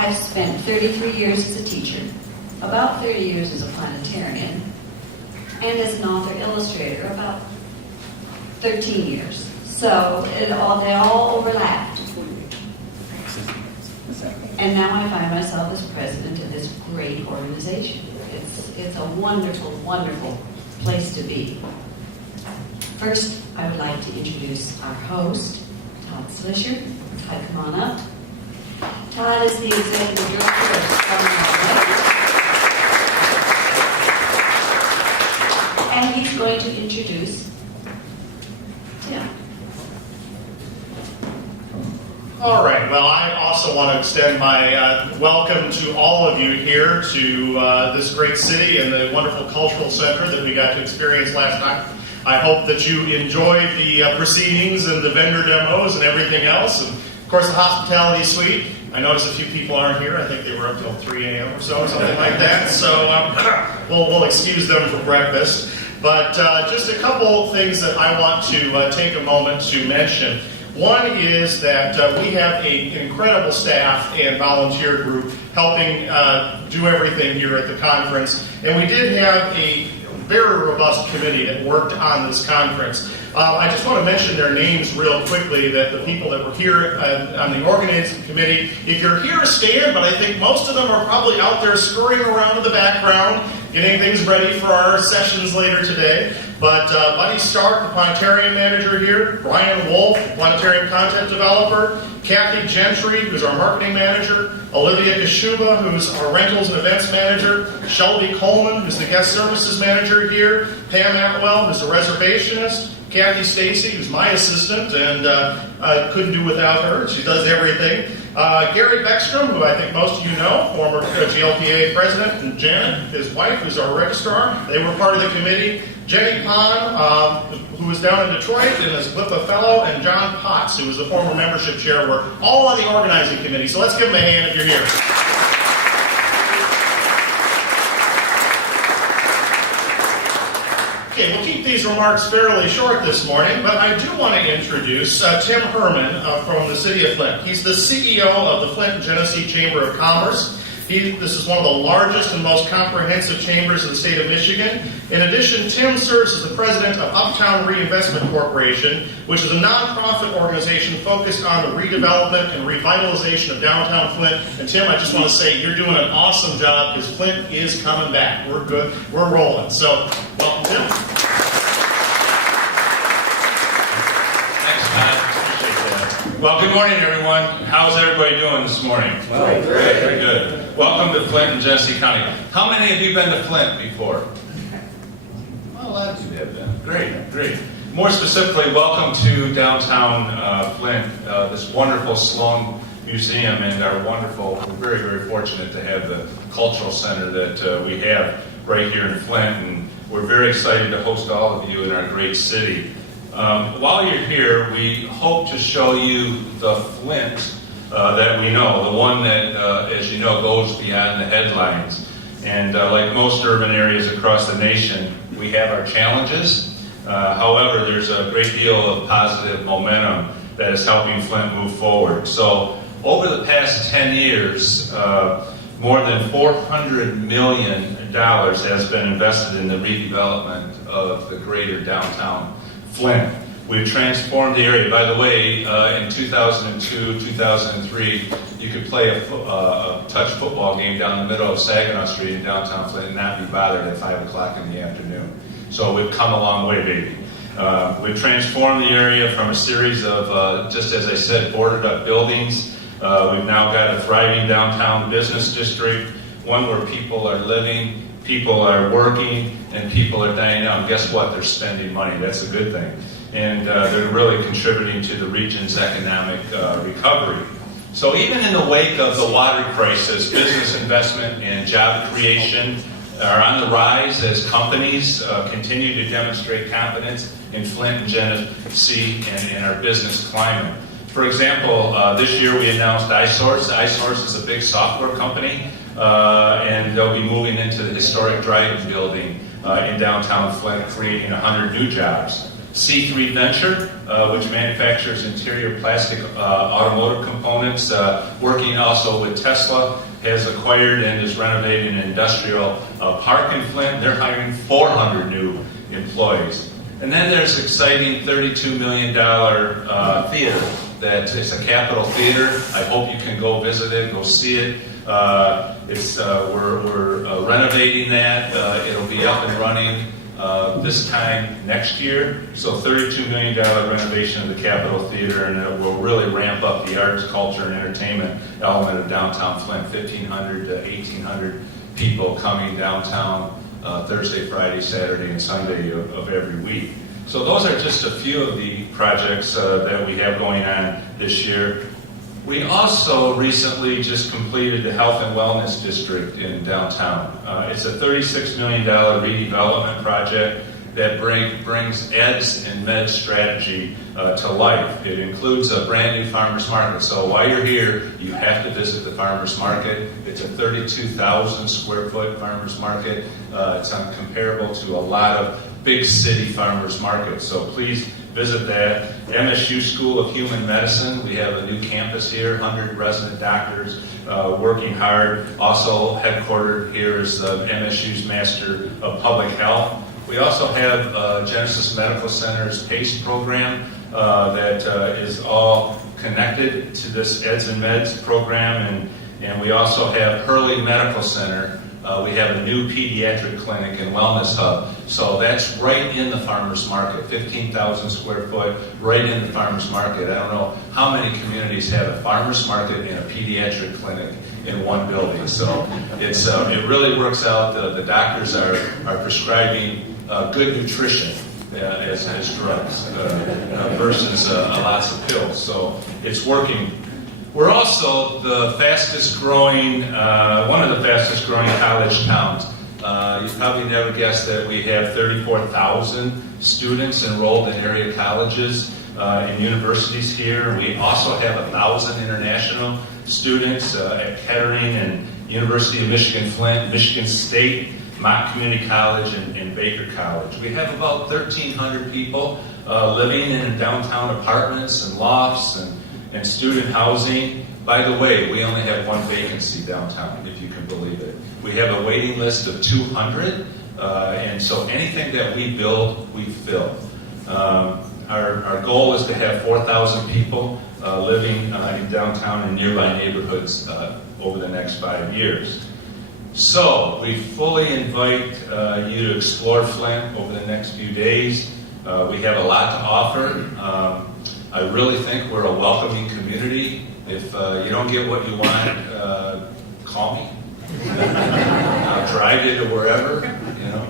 I've spent 33 years as a teacher, about 30 years as a planetarian, and as an author illustrator, about 13 years. So they all overlapped. And now I find myself as president of this great organization. It's a wonderful, wonderful place to be. First, I would like to introduce our host, Todd Swisher. Todd, come on up. Todd is the executive director of Southern Illinois. And he's going to introduce Tim. All right, well, I also want to extend my welcome to all of you here to this great city and the wonderful cultural center that we got to experience last night. I hope that you enjoyed the proceedings and the vendor demos and everything else. And, of course, the hospitality suite. I noticed a few people aren't here. I think they were up till 3 a.m. or so, or something like that. So we'll excuse them for breakfast. But just a couple things that I want to take a moment to mention. One is that we have an incredible staff and volunteer group helping do everything here at the conference. And we did have a very robust committee that worked on this conference. I just want to mention their names real quickly, that the people that were here on the organizing committee, if you're here, stand, but I think most of them are probably out there scurrying around in the background, getting things ready for our sessions later today. But Buddy Stark, the planetarium manager here, Brian Wolf, planetarium content developer, Kathy Gentry, who's our marketing manager, Olivia Kashuba, who's our rentals and events manager, Shelby Coleman, who's the guest services manager here, Pam Atwell, who's a reservationist, Kathy Stacy, who's my assistant, and I couldn't do without her. She does everything. Gary Beckstrom, who I think most of you know, former GLPA president, and Janet, his wife, who's our registrar. They were part of the committee. Jenny Pond, who was down in Detroit and is a GLPA fellow, and John Potts, who was the former membership chair, were all on the organizing committee. So let's give them a hand if you're here. Okay, we'll keep these remarks fairly short this morning, but I do want to introduce Tim Herman from the city of Flint. He's the CEO of the Flint and Genesee Chamber of Commerce. This is one of the largest and most comprehensive chambers in the state of Michigan. In addition, Tim serves as the president of Uptown Reinvestment Corporation, which is a nonprofit organization focused on the redevelopment and revitalization of downtown Flint. And Tim, I just want to say you're doing an awesome job because Flint is coming back. We're good. We're rolling. So, welcome, Tim. Thanks, Todd. Well, good morning, everyone. How's everybody doing this morning? Well, great. Very good. Welcome to Flint and Genesee County. How many of you have been to Flint before? Well, lots of you have been. Great. More specifically, welcome to downtown Flint, this wonderful Sloan Museum, and our wonderful, we're very fortunate to have the cultural center that we have right here in Flint, and we're very excited to host all of you in our great city. While you're here, we hope to show you the Flint that we know, the one that, as you know, goes beyond the headlines. And like most urban areas across the nation, we have our challenges. However, there's a great deal of positive momentum that is helping Flint move forward. So over the past 10 years, more than $400 million has been invested in the redevelopment of the greater downtown Flint. We've transformed the area. By the way, in 2002, 2003, you could play a touch football game down the middle of Saginaw Street in downtown Flint and not be bothered at 5 o'clock in the afternoon. So we've come a long way, baby. We've transformed the area from a series of, just as I said, boarded up buildings. We've now got a thriving downtown business district, one where people are living, people are working, and people are dining out. And guess what? They're spending money. That's a good thing. And they're really contributing to the region's economic recovery. So even in the wake of the water crisis, business investment and job creation are on the rise as companies continue to demonstrate confidence in Flint and Genesee and our business climate. For example, this year we announced iSource. iSource is a big software company, and they'll be moving into the historic Dryden building in downtown Flint, creating 100 new jobs. C3 Venture, which manufactures interior plastic automotive components, working also with Tesla, has acquired and is renovating an industrial park in Flint. They're hiring 400 new employees. And then there's exciting $32 million theater that is a Capitol Theater. I hope you can go visit it, go see it. We're renovating that. It'll be up and running this time next year. So $32 million renovation of the Capitol Theater, and it will really ramp up the arts, culture, and entertainment element of downtown Flint. 1,500 to 1,800 people coming downtown Thursday, Friday, Saturday, and Sunday of every week. So those are just a few of the projects that we have going on this year. We also recently just completed the Health and Wellness District in downtown. It's a $36 million redevelopment project that brings EDS and MEDS strategy to life. It includes a brand new farmer's market. So while you're here, you have to visit the farmer's market. It's a 32,000 square foot farmer's market. It's comparable to a lot of big city farmers markets. So please visit that. MSU School of Human Medicine. We have a new campus here, 100 resident doctors working hard. Also headquartered here is MSU's Master of Public Health. We also have Genesis Medical Center's PACE program that is all connected to this EDS and MEDS program. And we also have Hurley Medical Center. We have a new pediatric clinic and wellness hub. So that's right in the farmer's market, 15,000 square foot, right in the farmer's market. I don't know how many communities have a farmer's market and a pediatric clinic in one building. So it really works out. The doctors are prescribing good nutrition as drugs versus lots of pills. So it's working. We're also the fastest growing, one of the fastest growing college towns. You probably never guessed that we have 34,000 students enrolled in area colleges and universities here. We also have 1,000 international students at Kettering and University of Michigan Flint, Michigan State, Mott Community College, and Baker College. We have about 1,300 people living in downtown apartments and lofts and student housing. By the way, we only have one vacancy downtown, if you can believe it. We have a waiting list of 200, and so anything that we build, we fill. Our goal is to have 4,000 people living in downtown and nearby neighborhoods over the next 5 years. So we fully invite you to explore Flint over the next few days. We have a lot to offer. I really think we're a welcoming community. If you don't get what you want, call me. I'll drive you to wherever. You know,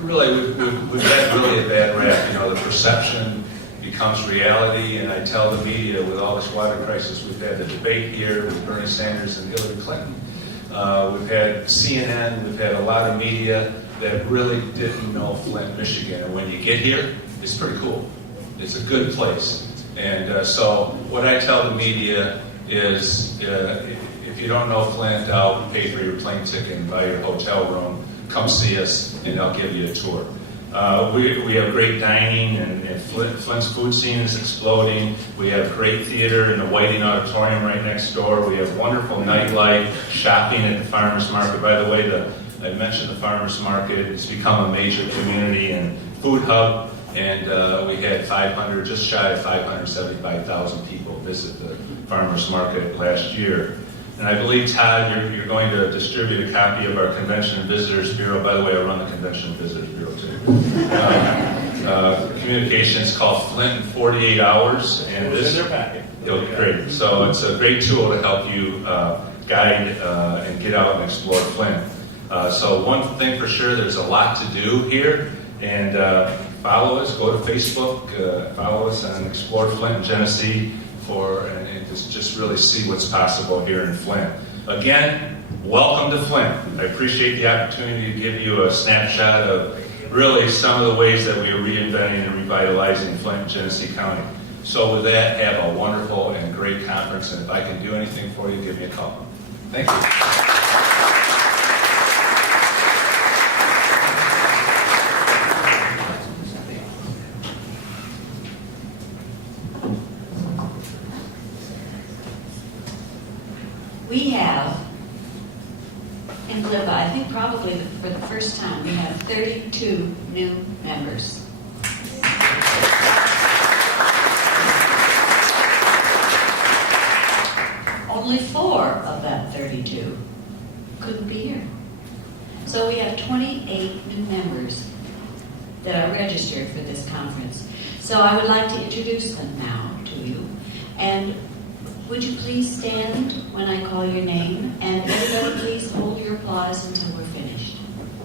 really, we've had really a bad rap. You know, the perception becomes reality, and I tell the media with all this water crisis, we've had the debate here with Bernie Sanders and Hillary Clinton. We've had CNN. We've had a lot of media that really didn't know Flint, Michigan, and when you get here, it's pretty cool. It's a good place. And so what I tell the media is if you don't know Flint, I'll pay for your plane ticket and buy your hotel room. Come see us, and I'll give you a tour. We have great dining, and Flint's food scene is exploding. We have great theater in the Whiting Auditorium right next door. We have wonderful nightlife, shopping at the farmers market. By the way, I mentioned the farmers market. It's become a major community and food hub. And we had just shy of 575,000 people visit the farmers market last year. And I believe, Todd, you're going to distribute a copy of our Convention and Visitors Bureau. By the way, I run the Convention and Visitors Bureau, too. Communication is called Flint in 48 Hours. And it's in their packet. It'll be great. So it's a great tool to help you guide and get out and explore Flint. So one thing for sure, there's a lot to do here. And follow us, go to Facebook, follow us on Explore Flint and Genesee and just really see what's possible here in Flint. Again, welcome to Flint. I appreciate the opportunity to give you a snapshot of really some of the ways that we are reinventing and revitalizing Flint and Genesee County. So with that, have a wonderful and great conference, and if I can do anything for you, give me a call. Thank you. We have, in GLPA, I think probably for the first time, we have 32 new members. Only 4 of that 32 couldn't be here. So we have 28 new members that are registered for this conference. So I would like to introduce them now to you. And would you please stand when I call your name? And everybody please hold your applause until we're finished.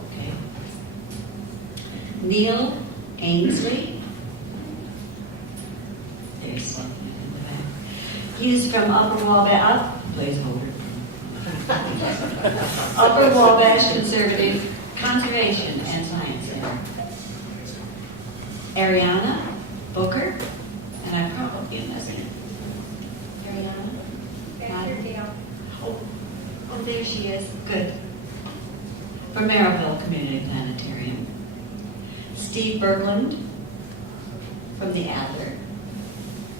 Okay? Neil Ainsley. There's something in the back. He is from Upper Wabash. Please hold it. Upper Wabash Conservation and Science Center. Ariana Booker. And I probably am missing it. Ariana? Oh, there she is. Good. From Marrowville Community Planetarium. Steve Berglund from the Adler.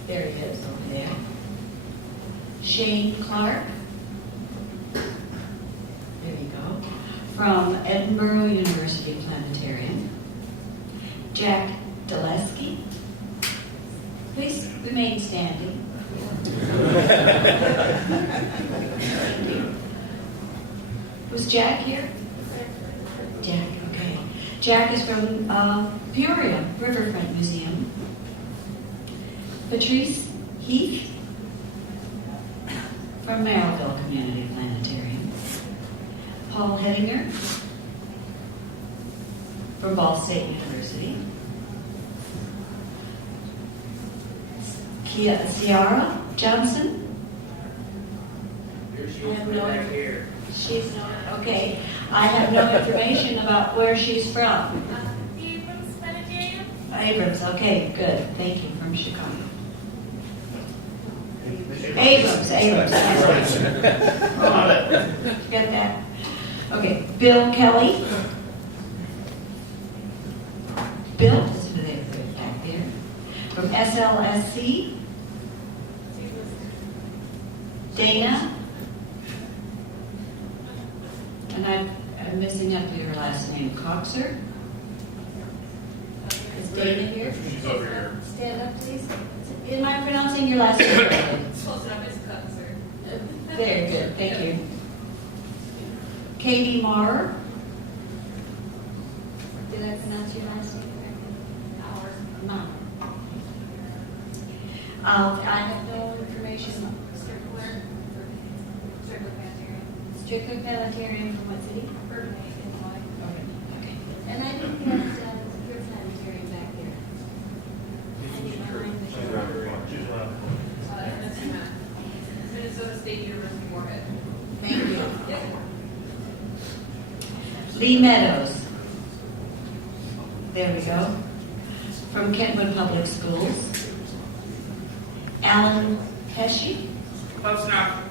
There he is over there. Shane Clark. There you go. From Edinburgh University Planetarium. Jack Dulesky. Please remain standing. Was Jack here? Jack, okay. Jack is from Peoria Riverfront Museum. Patrice Heath from Marrowville Community Planetarium. Paul Hedinger from Ball State University. Ciara Johnson. She's not, okay. I have no information about where she's from. Abrams Planetarium. Abrams, okay, good. Thank you, from Chicago. Abrams. Get that? Okay, Bill Kelly. Bill, this is back there. From SLSC. Dana. And I'm messing up your last name. Coxer. Is Dana here? She's over here. Stand up, please. Am I pronouncing your last name correctly? Close enough, it's Cutzer. Very good, thank you. Katie Marr. Did I pronounce your last name correctly? Marr. I have no information. Strickler Planetarium from what city? Burbank, Illinois. Okay. And I didn't get your planetarium back here. Minnesota State University, Moorhead. Thank you. Yep. Lee Meadows. There we go. From Kentwood Public Schools. Alan Pesci. Close enough.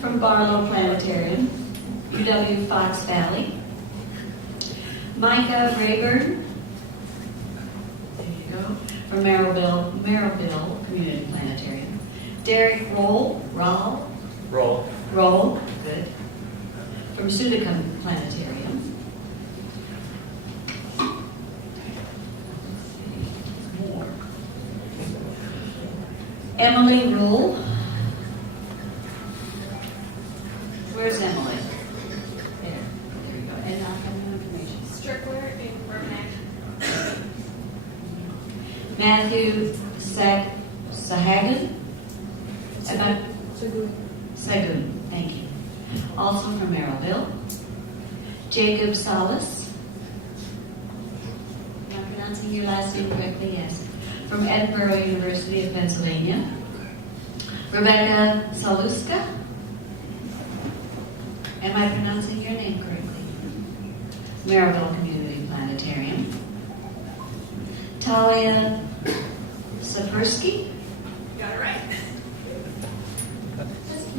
From Barlow Planetarium. UW Fox Valley. Micah Rayburn. There you go. From Marrowville Community Planetarium. Derek Roll. Good. From Sudicum Planetarium. More. Emily Rule. Where's Emily? There you go. And I'll have new information. Strickler in Burbank. Matthew Sahagan. Sagoon, thank you. Also from Marrowville. Jacob Salas. Am I pronouncing your last name correctly? Yes. From Edinburgh University of Pennsylvania. Rebecca Saluska. Am I pronouncing your name correctly? Marrowville Community Planetarium. Talia Sapersky. Got it right.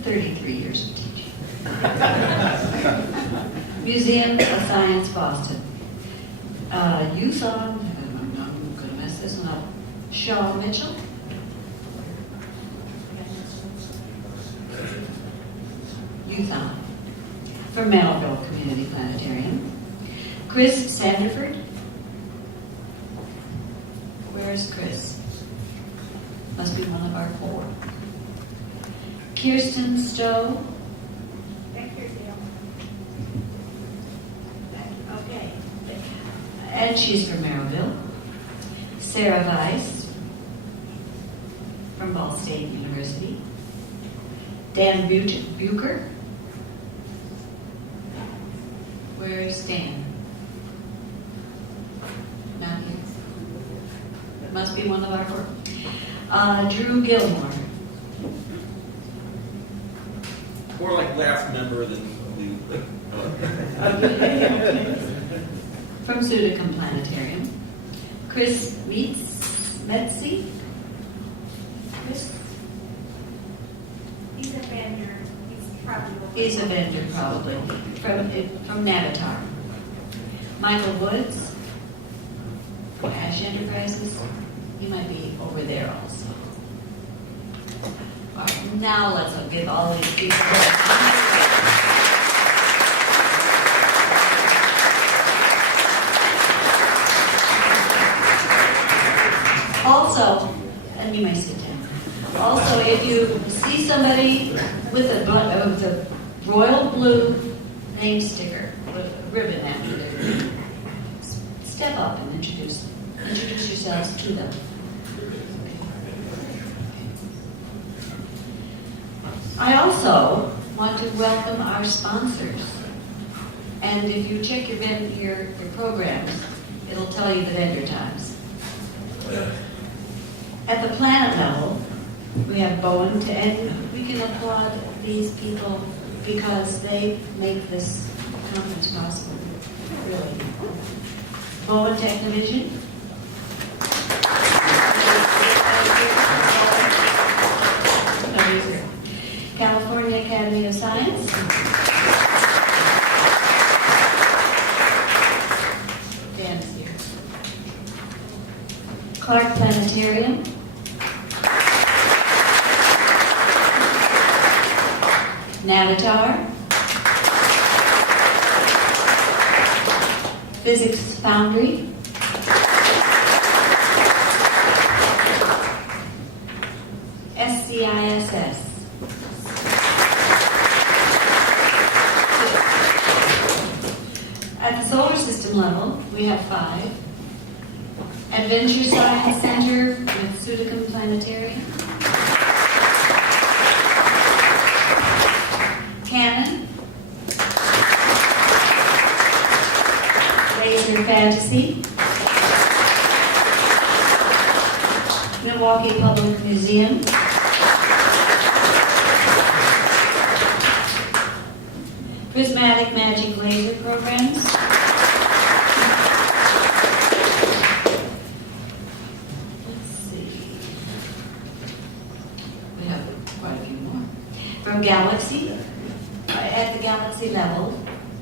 33 years of teaching. Museum of Science, Boston. Youth on, I'm going to mess this one up. Shaw Mitchell. Youthon. From Melville Community Planetarium. Chris Sanderford. Where's Chris? Must be one of our 4. Kirsten Stowe. Okay. And she's from Merrillville. Sarah Weiss from Ball State University. Dan Bucher. Where's Dan? Not here. Must be one of our 4. Drew Gilmore. More like last member than From Sudicum Planetarium. Chris Metzi. Chris? He's a vendor. He's a vendor, probably. From Navatar. Michael Woods. From Ash Enterprises. He might be over there also. All right, now let's give all these people. Also, and you may sit down. Also, if you see somebody with a royal blue name sticker, with a ribbon after it, step up and introduce yourselves to them. I also want to welcome our sponsors. And if you check your programs, it'll tell you the vendor times. At the planet level, we have Bowen, and we can applaud these people because they make this conference possible, really. Bowen Technovision. California Academy of Science. Dan's here. Clark Planetarium. Navatar. Physics Foundry. SCISS. At the solar system level, we have 5. Adventure Science Center with Sudicum Planetarium. Canon. Laser Fantasy. Milwaukee Public Museum. Prismatic Magic Laser Programs. Let's see. We have quite a few more. From Galaxy, at the Galaxy level,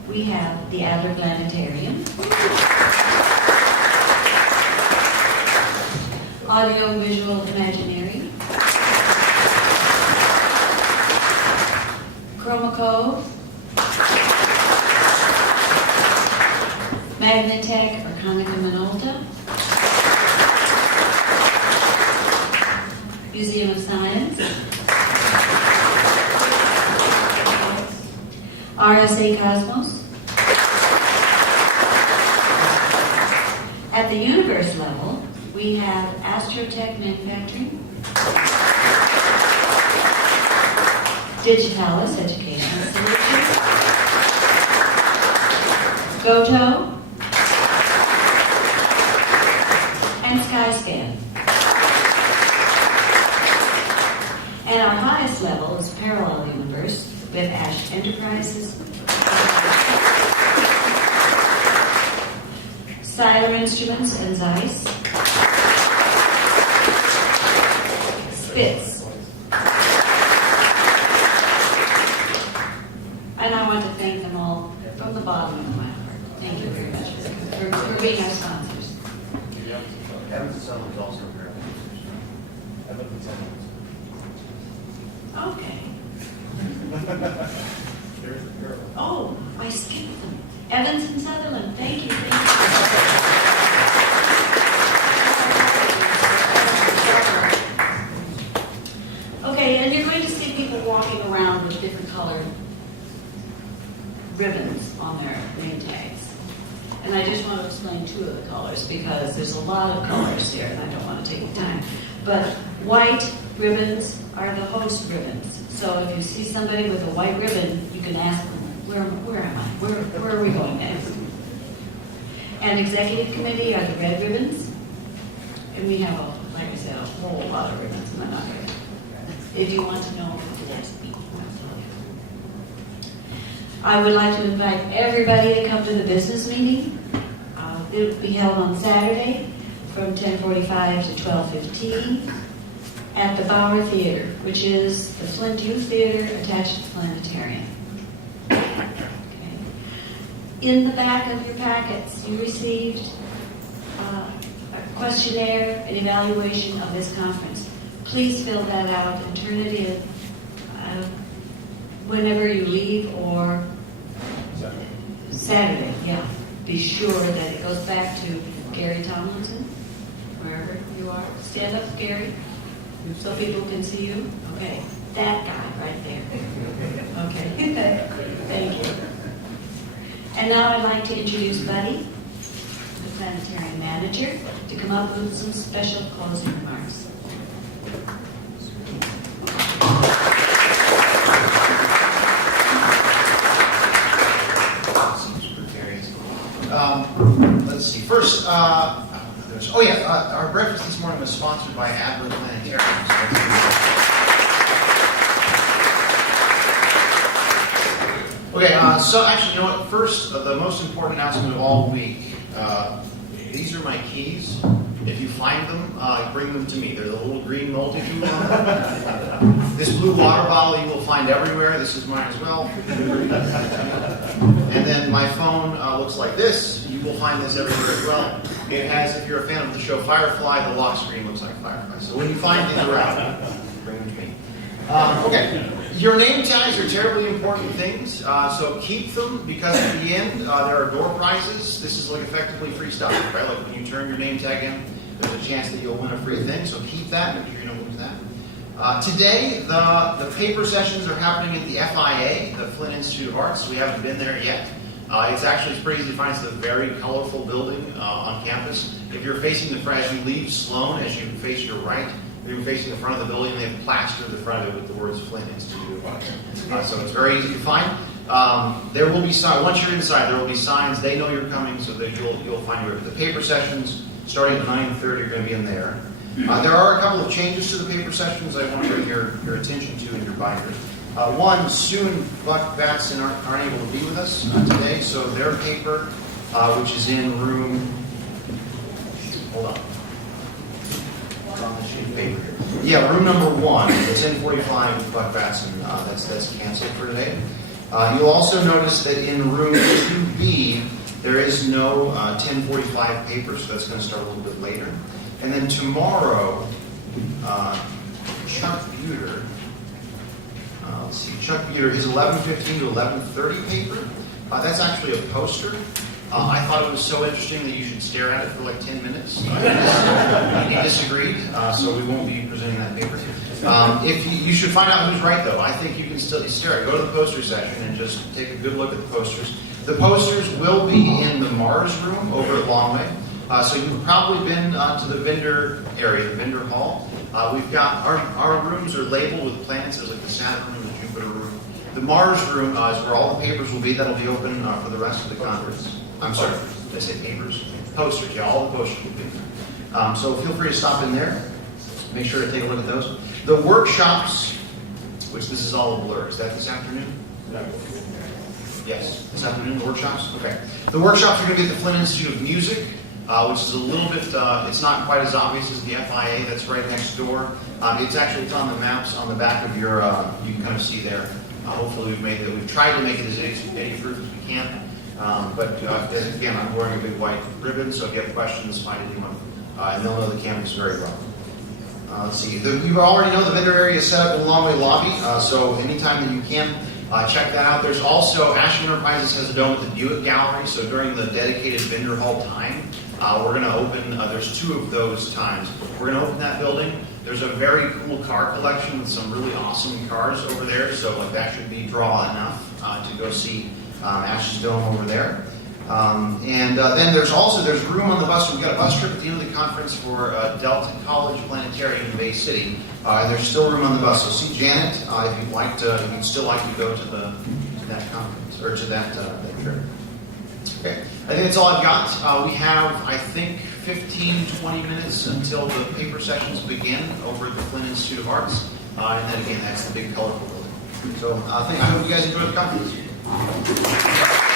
we have the Adler Planetarium. Audio Visual Imaginary. Chroma Cove. Magnatech or Konica Minolta. Museum of Science. RSA Cosmos. At the universe level, we have Astrotech Manufacturing. Digitalis Educational Solutions. Goto. And Skyscan. And our highest level is Parallel Universe with Ash Enterprises, Siler Instruments and Zeiss, Spitz. And I want to thank them all from the bottom of my heart. Thank you very much for being our sponsors. Evans and Son was also here. Okay. Evans and Sutherland, thank you. Okay, and you're going to see people walking around with different colored ribbons on their name tags. And I just want to explain two of the colors because there's a lot of colors here and I don't want to take the time. But white ribbons are the host ribbons. So if you see somebody with a white ribbon, you can ask them, where am I? Where are we going next? And executive committee are the red ribbons. And we have, like I said, a whole lot of ribbons, and I'm not going to. If you want to know, ask me. I would like to invite everybody to come to the business meeting. It will be held on Saturday from 10:45 to 12:15 at the Bauer Theater, which is the Flint Youth Theater attached to the Planetarium. Okay. In the back of your packets, you received a questionnaire, an evaluation of this conference. Please fill that out and turn it in whenever you leave or Saturday, yeah. Be sure that it goes back to Gary Tomlinson, wherever you are. Stand up, Gary, so people can see you. Okay, that guy right there. Okay, thank you. And now I'd like to introduce Buddy, the planetarium manager, to come up with some special closing remarks. Let's see. First, our breakfast this morning was sponsored by Adler Planetarium. Okay, so actually, you know what? First, the most important announcement of all week. These are my keys. If you find them, bring them to me. They're the little green multi-tool. This blue water bottle you will find everywhere. This is mine as well. And then my phone looks like this. You will find this everywhere as well. It has, if you're a fan of the show Firefly, the lock screen looks like Firefly. So when you find these around, bring them to me. Okay. Your name tags are terribly important things, so keep them because at the end there are door prizes. This is like effectively free stuff, right? Like when you turn your name tag in, there's a chance that you'll win a free thing. So keep that. Make sure you don't lose that. Today, the paper sessions are happening at the FIA, the Flint Institute of Arts. We haven't been there yet. It's pretty easy to find. It's a very colorful building on campus. If you're facing the front, as you leave Sloan, as you face your right, you're facing the front of the building. They have plastered the front of it with the words Flint Institute of Arts. So it's very easy to find. There will be once you're inside, there will be signs. They know you're coming, so that you'll find you. The paper sessions starting at 9:30 are going to be in there. There are a couple of changes to the paper sessions I want to bring your attention to in your binders. One, Sue and Buck Batson aren't able to be with us today, so their paper, which is in room. Hold on. It's on the sheet of paper here. Yeah, room number 1. It's 10:45 with Buck Batson. That's canceled for today. You'll also notice that in room 2B, there is no 10:45 paper, so that's going to start a little bit later. And then tomorrow, Chuck Buter, Chuck Buter, his 11:15 to 11:30 paper, that's actually a poster. I thought it was so interesting that you should stare at it for like 10 minutes. He disagreed, so we won't be presenting that paper. If you should find out who's right, though. I think you can still stare at it. Go to the poster session and just take a good look at the posters. The posters will be in the Mars room over at Longway. So you've probably been to the vendor area, the vendor hall. We've got our rooms are labeled with planets. There's like the Saturn room, the Jupiter room. The Mars room is where all the papers will be. That'll be open for the rest of the conference. I'm sorry, did I say papers? Posters, yeah, all the posters will be there. So feel free to stop in there. Make sure to take a look at those. The workshops, which this is all a blur. Is that this afternoon? Yes, this afternoon, the workshops? Okay. The workshops are going to be at the Flint Institute of Music, which is a little bit, it's not quite as obvious as the FIA that's right next door. It's on the maps on the back of your, you can kind of see there. Hopefully we've tried to make it as eddy-proof as we can. But again, I'm wearing a big white ribbon, so if you have questions, find anyone. And they'll know the campus very well. Let's see. You already know the vendor area is set up in the Longway lobby, so anytime that you can, check that out. There's also Ashland Enterprises has a dome at the Buick Gallery, so during the dedicated vendor hall time, we're going to open, there's 2 of those times. We're going to open that building. There's a very cool car collection with some really awesome cars over there, so like that should be draw enough to go see Ash's Dome over there. Then there's room on the bus. We've got a bus trip at the end of the conference for Delta College Planetarium in Bay City. There's still room on the bus. So see Janet if you'd like to. If you'd still like to go to that conference or to that trip. Okay, I think that's all I've got. We have, I think, 15-20 minutes until the paper sessions begin over at the Flint Institute of Arts. And then again, that's the big colorful building. So I hope you guys enjoy the conference.